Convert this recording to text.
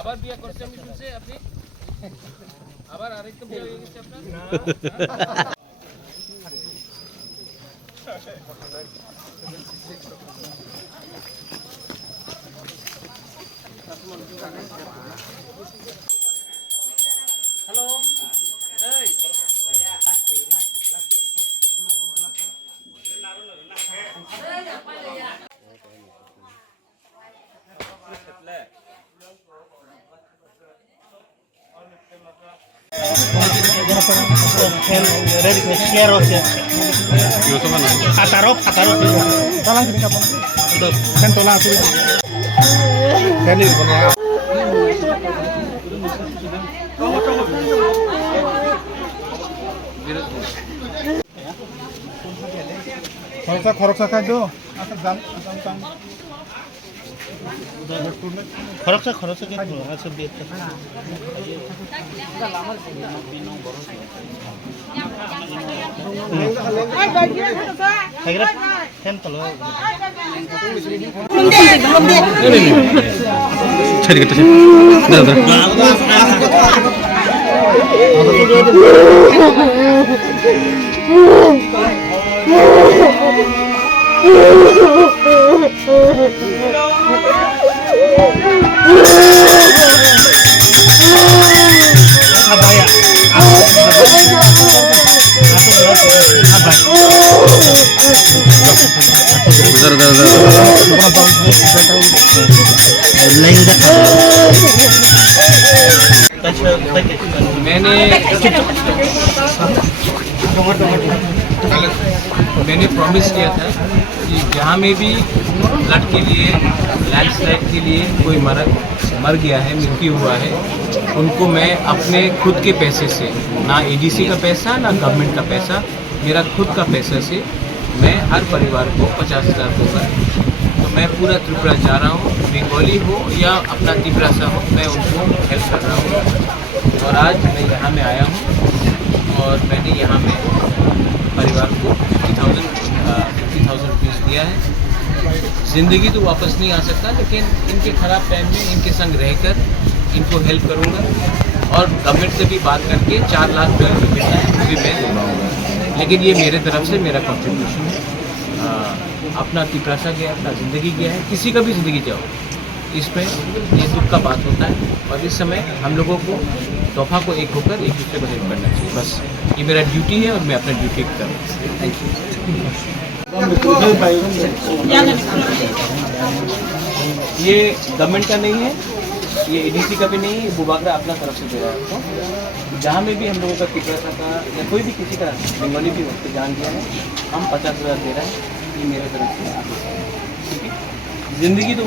আবার বিয়া করছে আমি শুনছি আপনি আবার আরেকটা বিয়া হয়ে গেছে আপনার হ্যালো এই ভাইয়া কাটতে না খরচা খাদ্য খরচা কিন্তু আছে বিয়েতে ফ্যান তলো ছেড়ে গেছে দাদা मैंने प्रॉमिस किया था कि जहाँ में भी फ्लड के लिए लैंडस्लाइड के लिए कोई मर गया है मृत्यु हुआ है उनको मैं अपने खुद के पैसे से ना एडीसी का पैसा ना गवर्नमेंट का पैसा मेरा खुद का पैसा से मैं हर परिवार को 50,000 दूँगा। तो मैं पूरा त्रिपुरा जा रहा हूँ, बंगाली हो या अपना त्रिपुरा सा हो, मैं उनको हेल्प कर रहा हूँ। और आज मैं यहाँ में आया हूँ और मैंने यहाँ में परिवार को 50,000 रुपीज़ दिया है। ज़िंदगी तो वापस नहीं आ सकता, लेकिन इनके ख़राब टाइम में इनके संग रहकर इनको हेल्प करूँगा और गवर्नमेंट से भी बात करके 4 लाख रुपये जो मिलना है वो भी मैं दे पाऊँगा। लेकिन ये मेरे तरफ से मेरा कॉन्ट्रीब्यूशन है। अपना तिपरासा गया, अपना ज़िंदगी गया है, किसी का भी ज़िंदगी जाओ, इसमें ये दुख का बात होता है। और इस समय हम लोगों को तोहफा को एक होकर एक दूसरे को हेल्प करना चाहिए। बस ये मेरा ड्यूटी है और मैं अपना ड्यूटी करता हूँ। Thank you. ये गवर्नमेंट का नहीं है, ये एडीसी का भी नहीं है, बुबागरा अपना तरफ से दे रहा है आपको। जहाँ में भी हम लोगों का तिपरासा का या कोई भी किसी का बंगाली भी वक्त जान दिया है, हम 50,000 दे रहे हैं। ये मेरे तरफ से ठीक है। ज़िंदगी तो